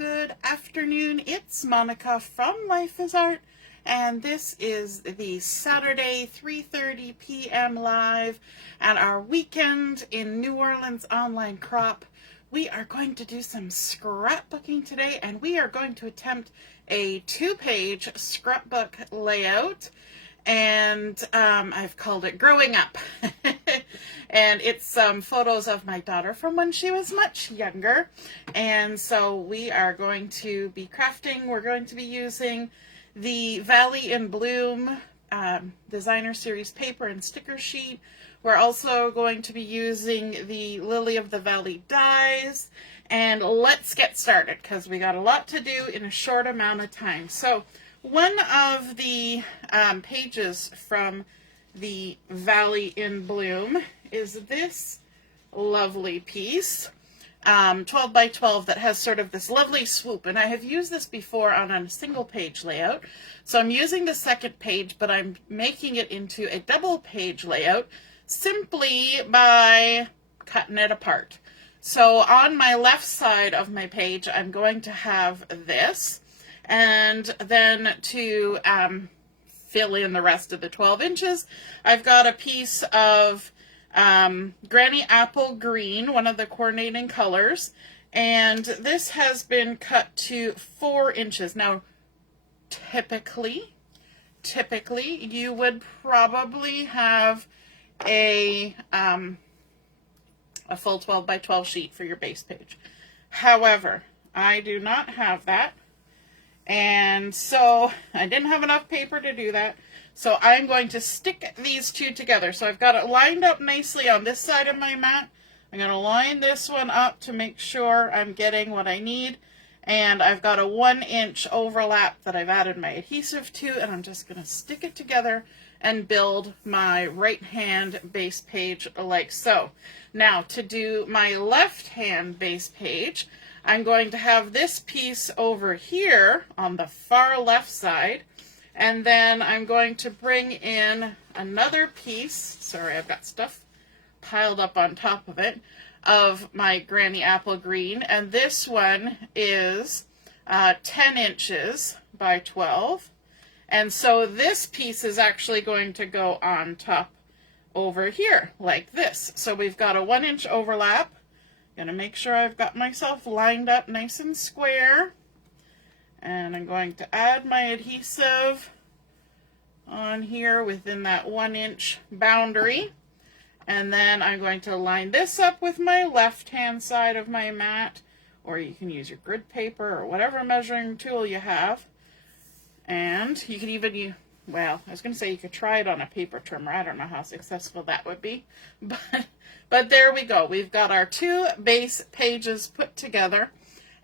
Good afternoon, it's Monica from Life is Art, and this is the Saturday 3:30 p.m. live at our weekend in New Orleans online crop. We are going to do some scrapbooking today, and we are going to attempt a 2-page scrapbook layout, and I've called it Growing Up. And it's some photos of my daughter from when she was much younger. And so we are going to be crafting. We're going to be using the Valley in Bloom Designer Series paper and sticker sheet. We're also going to be using the Lily of the Valley dies. And let's get started because we got a lot to do in a short amount of time. So one of the pages from the Valley in Bloom is this lovely piece, 12 by 12, that has sort of this lovely swoop. And I have used this before on a single page layout. So I'm using the second page, but I'm making it into a double page layout simply by cutting it apart. So on my left side of my page, I'm going to have this, and then to fill in the rest of the 12 inches, I've got a piece of Granny Apple Green, one of the coordinating colors, and this has been cut to 4 inches. Now, typically, you would probably have a full 12 by 12 sheet for your base page. However, I do not have that. And so I didn't have enough paper to do that. So I'm going to stick these two together. So I've got it lined up nicely on this side of my mat. I'm going to line this one up to make sure I'm getting what I need. And I've got a 1-inch overlap that I've added my adhesive to, and I'm just going to stick it together and build my right hand base page like so. Now to do my left hand base page, I'm going to have this piece over here on the far left side, and then I'm going to bring in another piece, sorry, I've got stuff piled up on top of it, of my Granny Apple Green, and this one is 10 inches by 12, and so this piece is actually going to go on top over here, like this. So we've got a 1-inch overlap. Gonna make sure I've got myself lined up nice and square, and I'm going to add my adhesive on here within that 1-inch boundary, and then I'm going to line this up with my left hand side of my mat, or you can use your grid paper or whatever measuring tool you have, and you can even well, I was going to say you could try it on a paper trimmer. I don't know how successful that would be, but there we go. We've got our 2 base pages put together,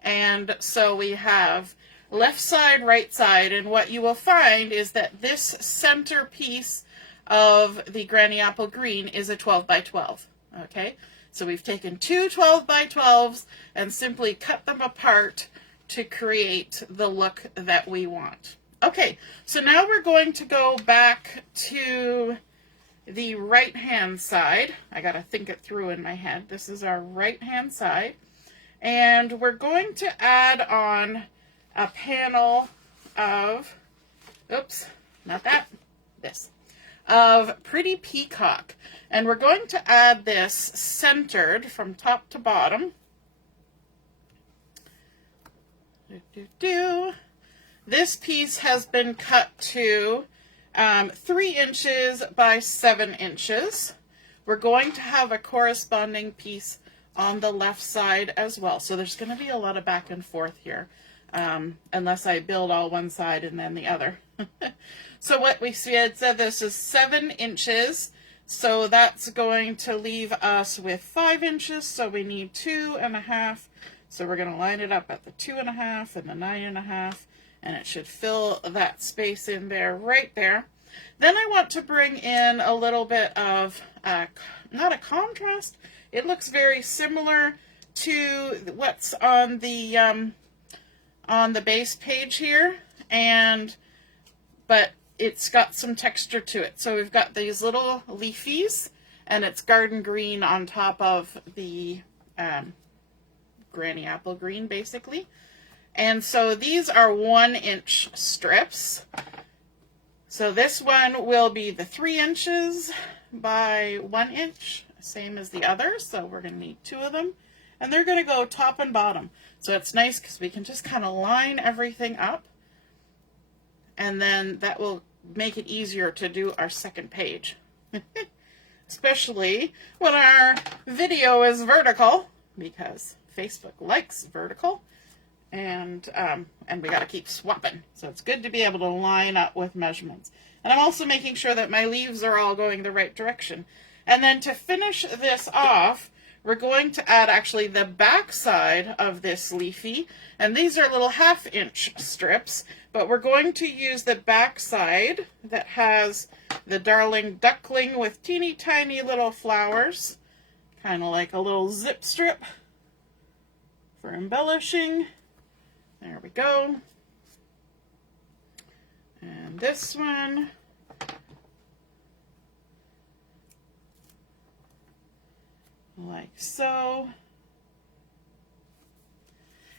and so we have left side, right side, and what you will find is that this center piece of the Granny Apple Green is a 12 by 12, okay? So we've taken 2 12 by 12s and simply cut them apart to create the look that we want. Okay, so now we're going to go back to the right-hand side. I got to think it through in my head. This is our right-hand side. And we're going to add on a panel of, oops, not that, this, of Pretty Peacock. And we're going to add this centered from top to bottom. This piece has been cut to 3 inches by 7 inches. We're going to have a corresponding piece on the left side as well. So there's going to be a lot of back and forth here, unless I build all one side and then the other. So what we said this is 7 inches. So that's going to leave us with 5 inches. So we need 2.5. So we're going to line it up at the 2.5 and the 9.5. And it should fill that space in there, right there. Then I want to bring in a little bit of, not a contrast, it looks very similar to what's on the base page here, but it's got some texture to it. So we've got these little leafies, and it's garden green on top of the Granny Apple Green, basically. And so these are 1-inch strips. So this one will be the 3 inches by 1 inch, same as the other. So we're going to need 2 of them. And they're going to go top and bottom. So it's nice because we can just kind of line everything up. And then that will make it easier to do our second page. Especially when our video is vertical, because Facebook likes vertical. And we got to keep swapping. So it's good to be able to line up with measurements. And I'm also making sure that my leaves are all going the right direction. And then to finish this off, we're going to add actually the back side of this leafy. And these are little 1/2 inch strips, but we're going to use the back side that has the darling duckling with teeny tiny little flowers, kind of like a little zip strip for embellishing. There we go. And this one. Like so.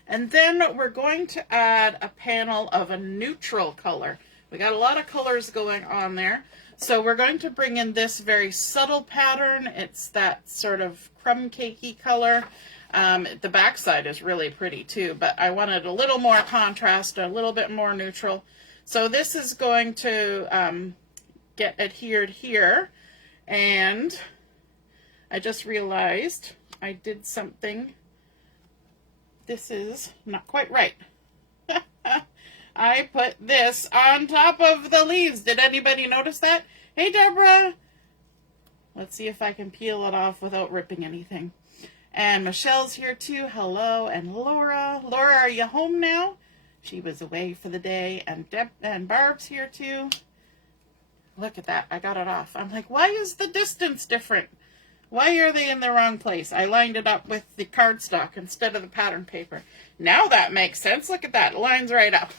And then we're going to add a panel of a neutral color. We got a lot of colors going on there. So we're going to bring in this very subtle pattern. It's that sort of crumb cakey color. The back side is really pretty too, but I wanted a little more contrast, a little bit more neutral. So this is going to get adhered here. And I just realized I did something. This is not quite right. I put this on top of the leaves. Did anybody notice that? Hey, Deborah. Let's see if I can peel it off without ripping anything. And Michelle's here too. Hello. And Laura. Laura, are you home now? She was away for the day. And Barb's here too. Look at that. I got it off. I'm like, why is the distance different? Why are they in the wrong place? I lined it up with the cardstock instead of the pattern paper. Now that makes sense. Look at that. It lines right up.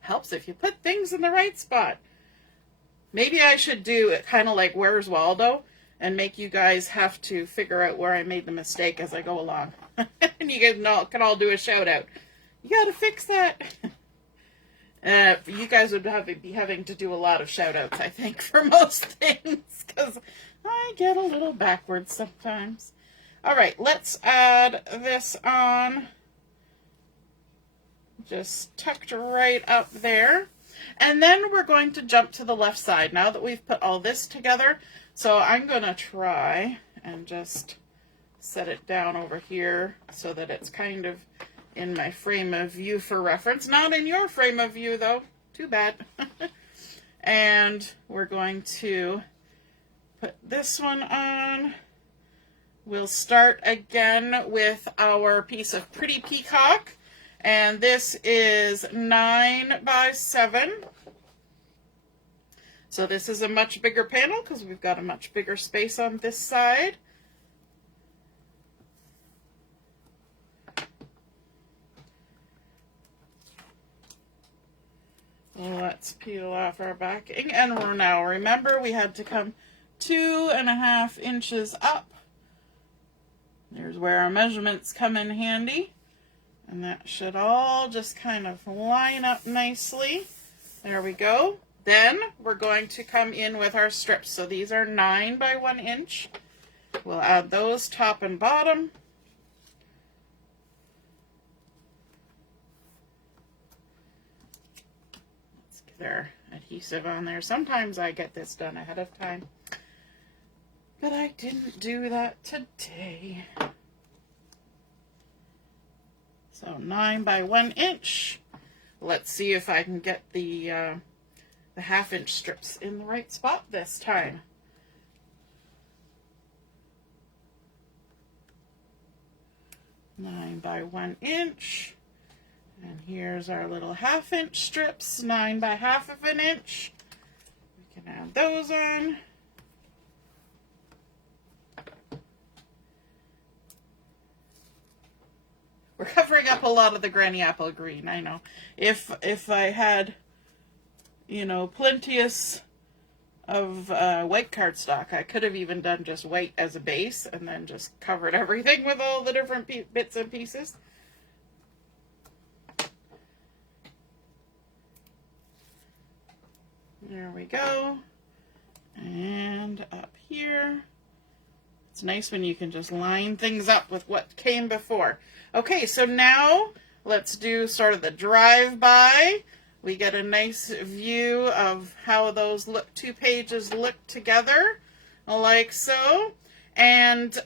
Helps if you put things in the right spot. Maybe I should do it kind of like Where's Waldo and make you guys have to figure out where I made the mistake as I go along. And you guys can all do a shout out. You got to fix that. You guys would be having to do a lot of shout outs, I think, for most things, because I get a little backwards sometimes. All right, let's add this on. Just tucked right up there. And then we're going to jump to the left side now that we've put all this together. So I'm going to try and just set it down over here so that it's kind of in my frame of view for reference. Not in your frame of view, though. Too bad. And we're going to put this one on. We'll start again with our piece of Pretty Peacock. And this is 9 by 7. So this is a much bigger panel because we've got a much bigger space on this side. Let's peel off our backing. And now remember, we had to come 2.5 inches up. There's where our measurements come in handy. And that should all just kind of line up nicely. There we go. Then we're going to come in with our strips. So these are 9 by 1 inch. We'll add those top and bottom. Let's get our adhesive on there. Sometimes I get this done ahead of time, but I didn't do that today. So 9 by 1 inch. Let's see if I can get the 1/2 inch strips in the right spot this time. Nine by 1 inch. And here's our little 1/2 inch strips, 9 by 1/2 inch. We can add those on. We're covering up a lot of the Granny Apple green, I know. If I had, you know, plenteous of white cardstock, I could have even done just white as a base and then just covered everything with all the different bits and pieces. There we go. And up here. It's nice when you can just line things up with what came before. Okay, so now let's do sort of the drive-by. We get a nice view of how those two pages look together, like so. And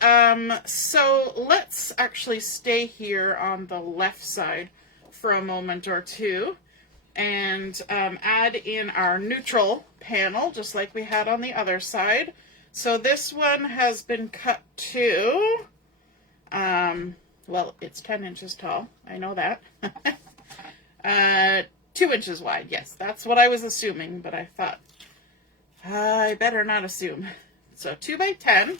so let's actually stay here on the left side for a moment or two and add in our neutral panel, just like we had on the other side. So this one has been cut to, well, it's 10 inches tall. I know that. 2 inches wide. Yes, that's what I was assuming, but I thought I better not assume. So 2 by 10.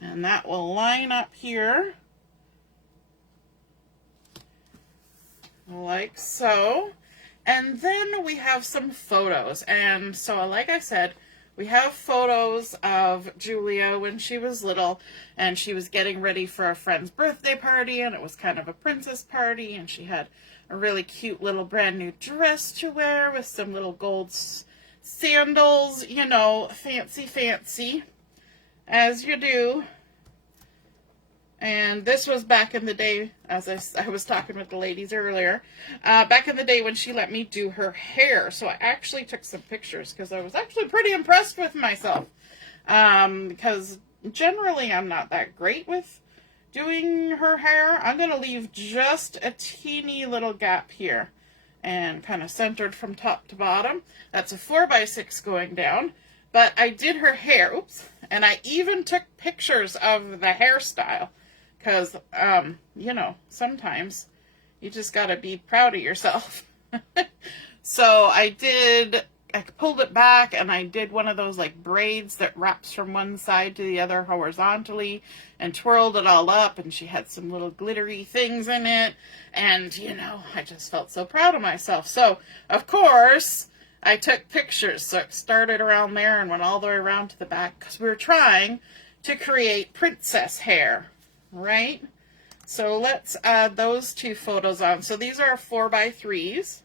And that will line up here like so. And then we have some photos. And so, like I said, we have photos of Julia when she was little, and she was getting ready for a friend's birthday party, and it was kind of a princess party, and she had a really cute little brand new dress to wear with some little gold sandals, you know, fancy, as you do. And this was back in the day, as I was talking with the ladies earlier, back in the day when she let me do her hair. So I actually took some pictures because I was actually pretty impressed with myself. Because generally I'm not that great with doing her hair. I'm going to leave just a teeny little gap here and kind of centered from top to bottom. That's a 4x6 going down. But I did her hair, oops, and I even took pictures of the hairstyle. Because, you know, sometimes you just got to be proud of yourself. So I pulled it back and I did one of those like braids that wraps from one side to the other horizontally and twirled it all up, and she had some little glittery things in it. And, you know, I just felt so proud of myself. So, of course, I took pictures. So it started around there and went all the way around to the back because we were trying to create princess hair. Right? So let's add those two photos on. So these are 4x3s.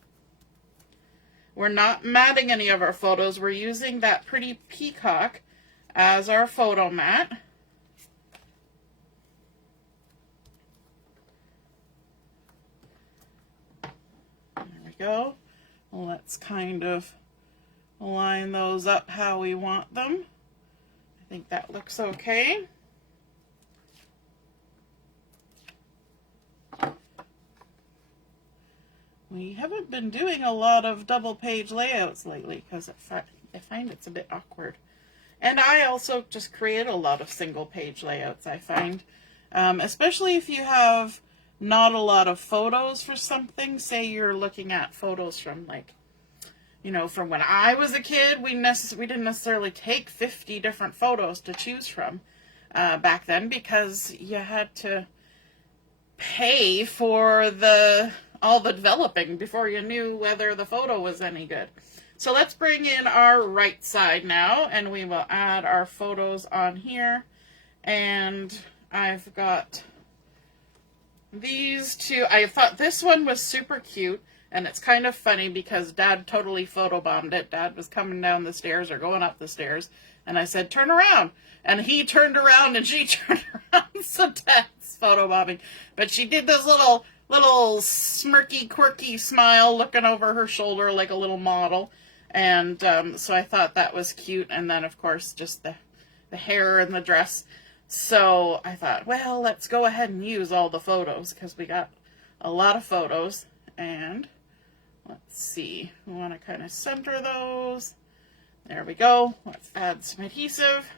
We're not matting any of our photos. We're using that pretty Peacock as our photo mat. There we go. Let's kind of line those up how we want them. I think that looks okay. We haven't been doing a lot of double page layouts lately because I find it's a bit awkward. And I also just create a lot of single page layouts, I find. Especially if you have not a lot of photos for something. Say you're looking at photos from, like, you know, from when I was a kid, we didn't necessarily take 50 different photos to choose from back then because you had to pay for all the developing before you knew whether the photo was any good. So let's bring in our right side now, and we will add our photos on here. And I've got these two. I thought this one was super cute, and it's kind of funny because Dad totally photobombed it. Dad was coming down the stairs or going up the stairs, and I said, turn around. And he turned around and she turned around, so Dad's photobombing. But she did this little smirky, quirky smile looking over her shoulder like a little model. And so I thought that was cute. And then, of course, just the hair and the dress. So I thought, well, let's go ahead and use all the photos because we got a lot of photos. And let's see. We want to kind of center those. There we go. Let's add some adhesive.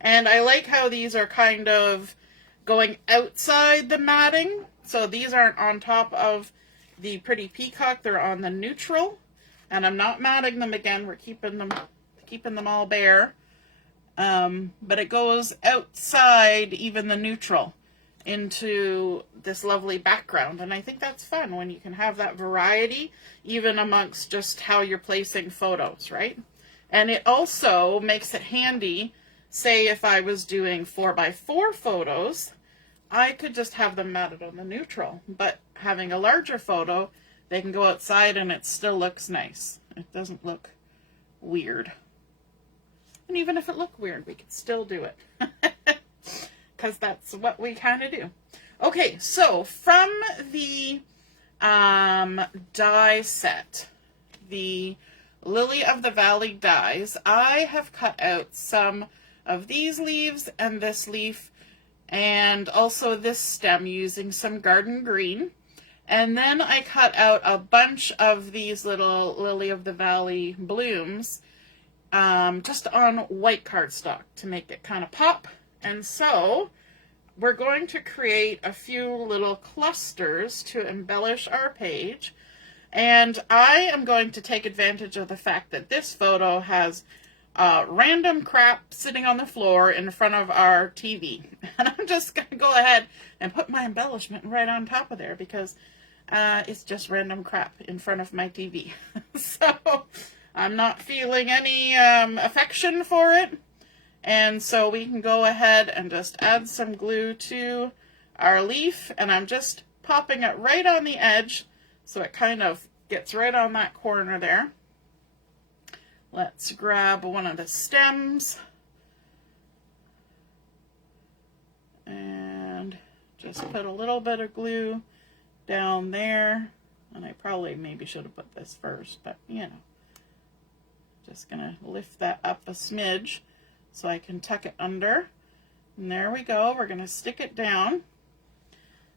And I like how these are kind of going outside the matting. So these aren't on top of the pretty Peacock. They're on the neutral. And I'm not matting them again. We're keeping them all bare. But it goes outside even the neutral into this lovely background. And I think that's fun when you can have that variety even amongst just how you're placing photos, right? And it also makes it handy. Say if I was doing 4x4 photos, I could just have them matted on the neutral. But having a larger photo, they can go outside and it still looks nice. It doesn't look weird. And even if it looked weird, we could still do it. Because that's what we kind of do. Okay, so from the die set, the Lily of the Valley dies, I have cut out some of these leaves and this leaf and also this stem using some garden green. And then I cut out a bunch of these little Lily of the Valley blooms just on white cardstock to make it kind of pop. And so we're going to create a few little clusters to embellish our page. And I am going to take advantage of the fact that this photo has random crap sitting on the floor in front of our TV. And I'm just going to go ahead and put my embellishment right on top of there because it's just random crap in front of my TV. So I'm not feeling any affection for it. And so we can go ahead and just add some glue to our leaf. And I'm just popping it right on the edge so it kind of gets right on that corner there. Let's grab one of the stems and just put a little bit of glue down there. And I probably maybe should have put this first, but you know, just gonna lift that up a smidge so I can tuck it under. And there we go. We're gonna stick it down.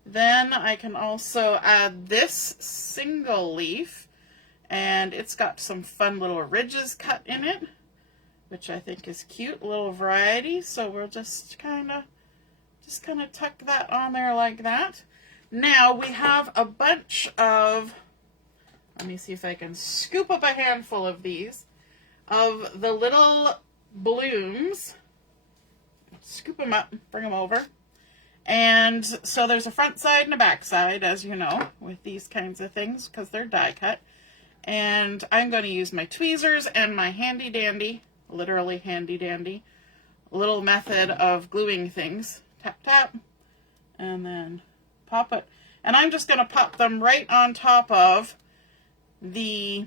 Then I can also add this single leaf, and it's got some fun little ridges cut in it, which I think is cute, a little variety. So we'll just kind of tuck that on there like that. Now we have a bunch of, let me see if I can scoop up a handful of these, of the little blooms. Scoop them up, bring them over. And so there's a front side and a back side, as you know, with these kinds of things, because they're die cut. And I'm going to use my tweezers and my handy dandy, literally handy dandy, little method of gluing things. Tap, tap, and then pop it. And I'm just going to pop them right on top of the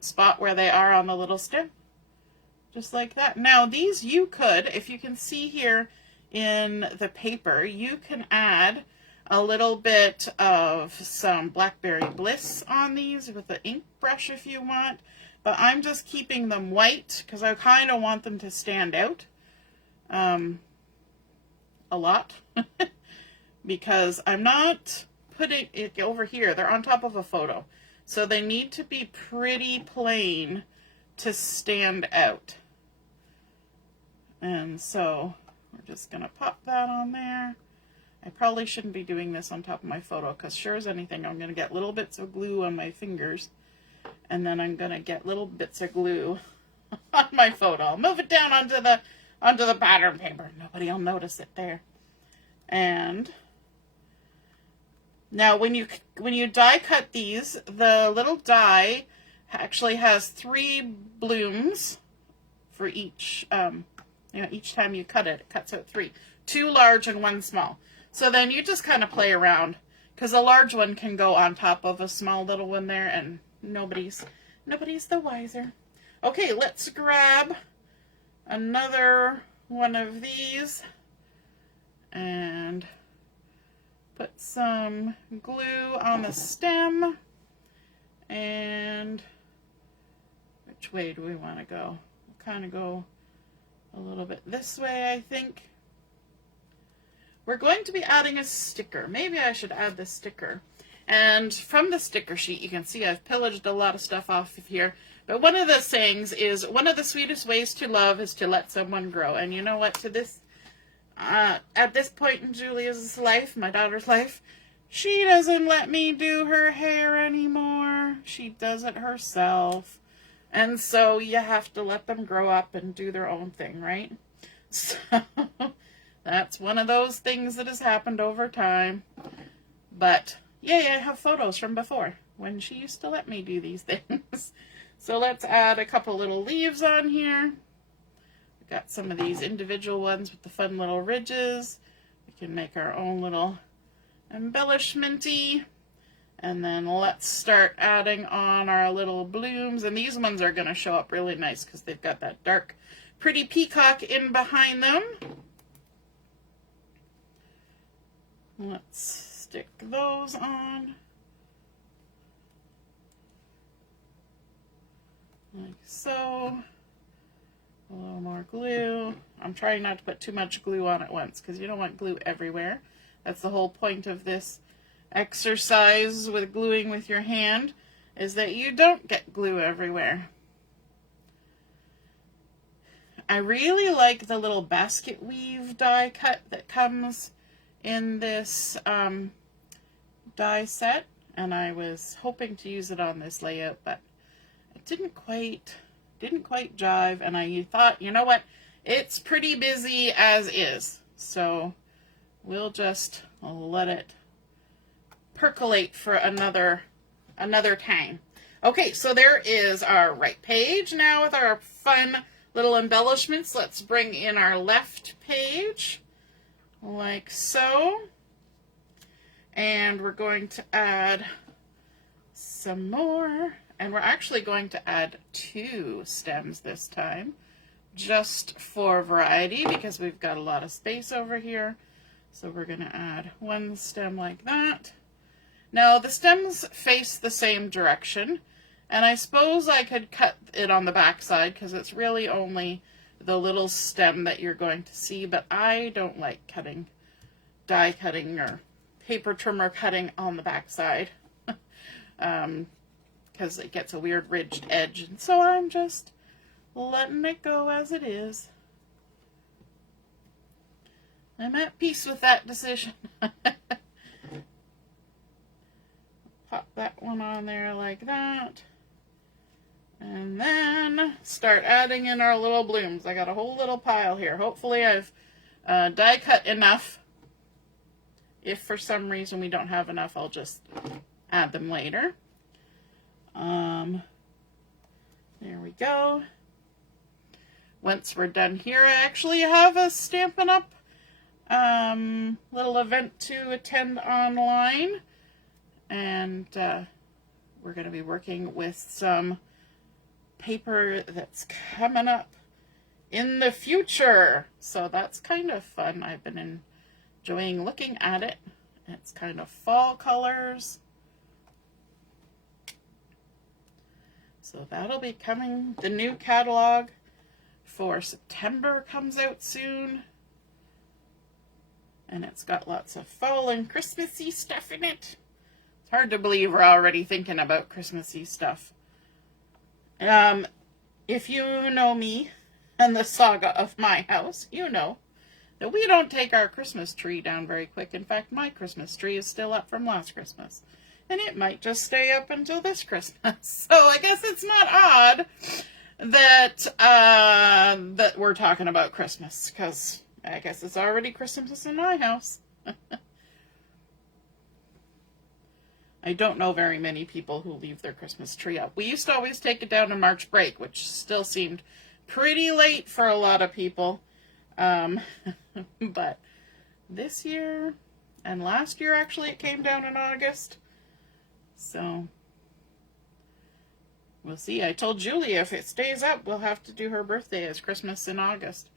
spot where they are on the little stem. Just like that. Now these you could, if you can see here in the paper, you can add a little bit of some Blackberry Bliss on these with the ink brush if you want, but I'm just keeping them white because I kind of want them to stand out a lot because I'm not putting it over here. They're on top of a photo, so they need to be pretty plain to stand out. And so we're just going to pop that on there. I probably shouldn't be doing this on top of my photo because sure as anything I'm going to get little bits of glue on my fingers and then I'm going to get little bits of glue on my photo. I'll move it down onto the pattern paper. Nobody will notice it there. And now when you die cut these, the little die actually has 3 blooms for each each time you cut it, it cuts out 3. 2 large and 1 small. So then you just kind of play around because a large one can go on top of a small little one there and nobody's the wiser. Okay, let's grab another one of these and put some glue on the stem. And which way do we want to go? We'll kind of go a little bit this way, I think. We're going to be adding a sticker. Maybe I should add the sticker. And from the sticker sheet, you can see I've pillaged a lot of stuff off of here. But one of the sayings is, one of the sweetest ways to love is to let someone grow. And you know what? To this, at this point in Julia's life, my daughter's life, she doesn't let me do her hair anymore. She does it herself. And so you have to let them grow up and do their own thing, right? So that's one of those things that has happened over time. But yeah, I have photos from before when she used to let me do these things. So let's add a couple little leaves on here. We've got some of these individual ones with the fun little ridges. We can make our own little embellishment-y. And then let's start adding on our little blooms. And these ones are going to show up really nice because they've got that dark, pretty peacock in behind them. Let's stick those on. Like so. A little more glue. I'm trying not to put too much glue on at once because you don't want glue everywhere. That's the whole point of this exercise with gluing with your hand, is that you don't get glue everywhere. I really like the little basket weave die cut that comes in this die set, and I was hoping to use it on this layout, but it didn't quite jive, and I thought, you know what, it's pretty busy as is, so we'll just let it percolate for another time. Okay, so there is our right page. Now with our fun little embellishments, let's bring in our left page like so. And we're going to add some more. And we're actually going to add 2 stems this time, just for variety, because we've got a lot of space over here. So we're going to add 1 stem like that. Now the stems face the same direction, and I suppose I could cut it on the back side because it's really only the little stem that you're going to see, but I don't like die cutting or paper trimmer cutting on the back side because it gets a weird ridged edge, and so I'm just letting it go as it is. I'm at peace with that decision. Pop that one on there like that. And then start adding in our little blooms. I got a whole little pile here. Hopefully I've die cut enough. If for some reason we don't have enough, I'll just add them later. There we go. Once we're done here, I actually have a Stampin' Up! Little event to attend online. And we're going to be working with some paper that's coming up in the future. So that's kind of fun. I've been enjoying looking at it. It's kind of fall colors. So that'll be coming. The new catalog for September comes out soon. And it's got lots of fall and Christmassy stuff in it. Hard to believe we're already thinking about Christmassy stuff. If you know me and the saga of my house, you know that we don't take our Christmas tree down very quick. In fact, my Christmas tree is still up from last Christmas. And it might just stay up until this Christmas. So I guess it's not odd that, that we're talking about Christmas, because I guess it's already Christmas in my house. I don't know very many people who leave their Christmas tree up. We used to always take it down on March break, which still seemed pretty late for a lot of people. But this year, and last year actually, it came down in August. So, we'll see. I told Julia if it stays up, we'll have to do her birthday as Christmas in August.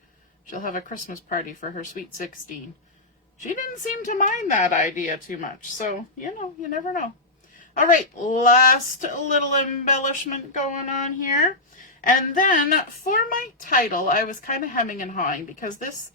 She'll have a Christmas party for her sweet 16. She didn't seem to mind that idea too much, so, you know, you never know. All right, last little embellishment going on here. And then for my title, I was kind of hemming and hawing because this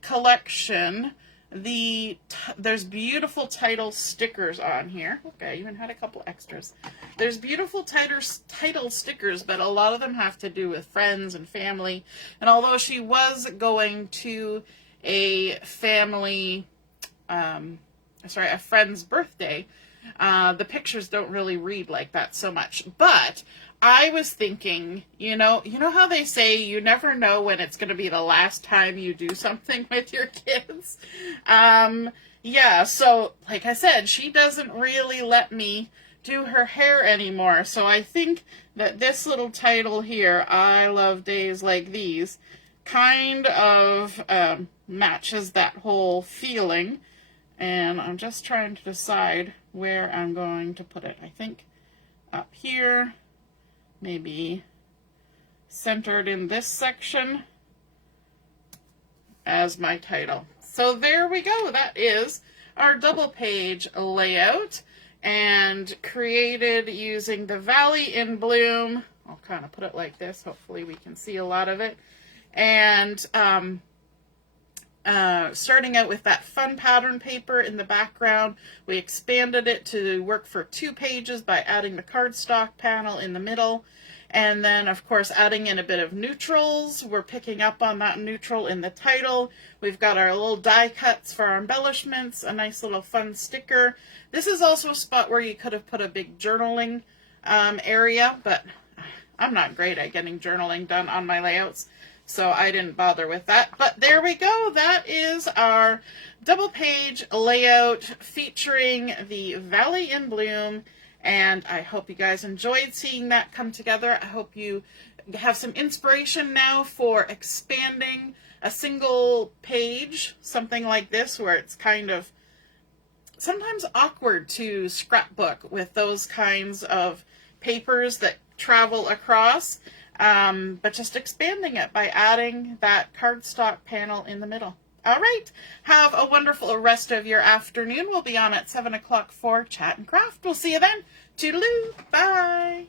collection, there's beautiful title stickers on here. Okay, I even had a couple extras. There's beautiful title stickers, but a lot of them have to do with friends and family. And although she was going to a family, a friend's birthday, the pictures don't really read like that so much. But I was thinking, you know how they say you never know when it's going to be the last time you do something with your kids? Yeah, so like I said, she doesn't really let me do her hair anymore. So I think that this little title here, I Love Days Like These, kind of matches that whole feeling. And I'm just trying to decide where I'm going to put it. I think up here, maybe centered in this section as my title. So there we go. That is our double page layout, and created using the Valley in Bloom. I'll kind of put it like this. Hopefully we can see a lot of it. And starting out with that fun pattern paper in the background, we expanded it to work for 2 pages by adding the cardstock panel in the middle. And then, of course, adding in a bit of neutrals. We're picking up on that neutral in the title. We've got our little die cuts for our embellishments, a nice little fun sticker. This is also a spot where you could have put a big journaling area, but I'm not great at getting journaling done on my layouts, so I didn't bother with that. But there we go. That is our double page layout featuring the Valley in Bloom. And I hope you guys enjoyed seeing that come together. I hope you have some inspiration now for expanding a single page, something like this, where it's kind of sometimes awkward to scrapbook with those kinds of papers that travel across, but just expanding it by adding that cardstock panel in the middle. All right, have a wonderful rest of your afternoon. We'll be on at 7 o'clock for Chat and Craft. We'll see you then. Toodaloo. Bye.